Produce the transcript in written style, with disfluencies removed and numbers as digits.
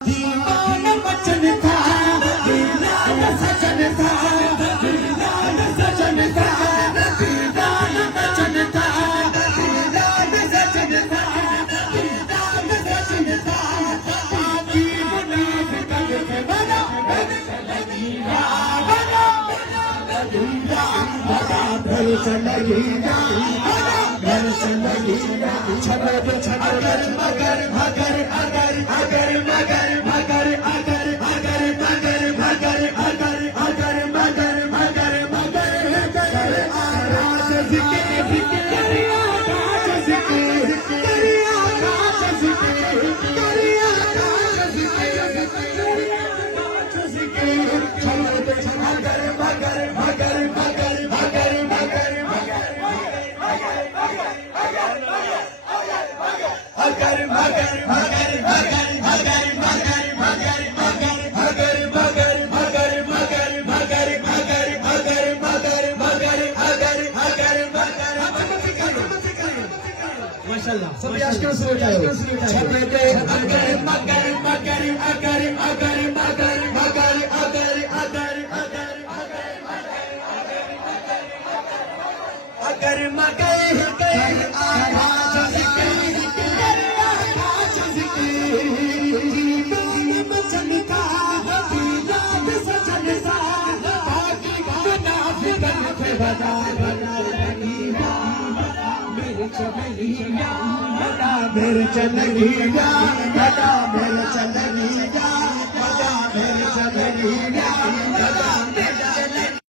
दीवाना बचन था, दीवाना सजन था, दीवाना सजन था, दीवाना बचन था, दीवाना सजन था, दीवाना सजन था। आकी मुनीब कल के बना लगीगा, बना लगीगा, बना घर चलेगा, घर चलेगा। छबर छबर मगर मगर अगर अगर मगर मगर अगर अगर मगर मगर अगर अगर मगर मगर मगर कर आकाश जिके करिया आकाश जिके करिया आकाश जिके करिया आकाश जिके करिया आकाश जिके छबर छबर मगर मगर मगर मगर मगर अगर मगर मगर मगर मगर मगर मगर मगर अगर मगर मगर मगर मगर मगर अगर मगर मगर अगर अगर मगर माशाल्लाह सब याद शुरू करो छबे अगर मगर मगर अगर अगर मगर मगर अगर अगर अगर मगर आकाश बना बना लगीगा मेरे चलेगा बना मेरे चलेगा बना मेरे चलेगा बना मेरे चलेगा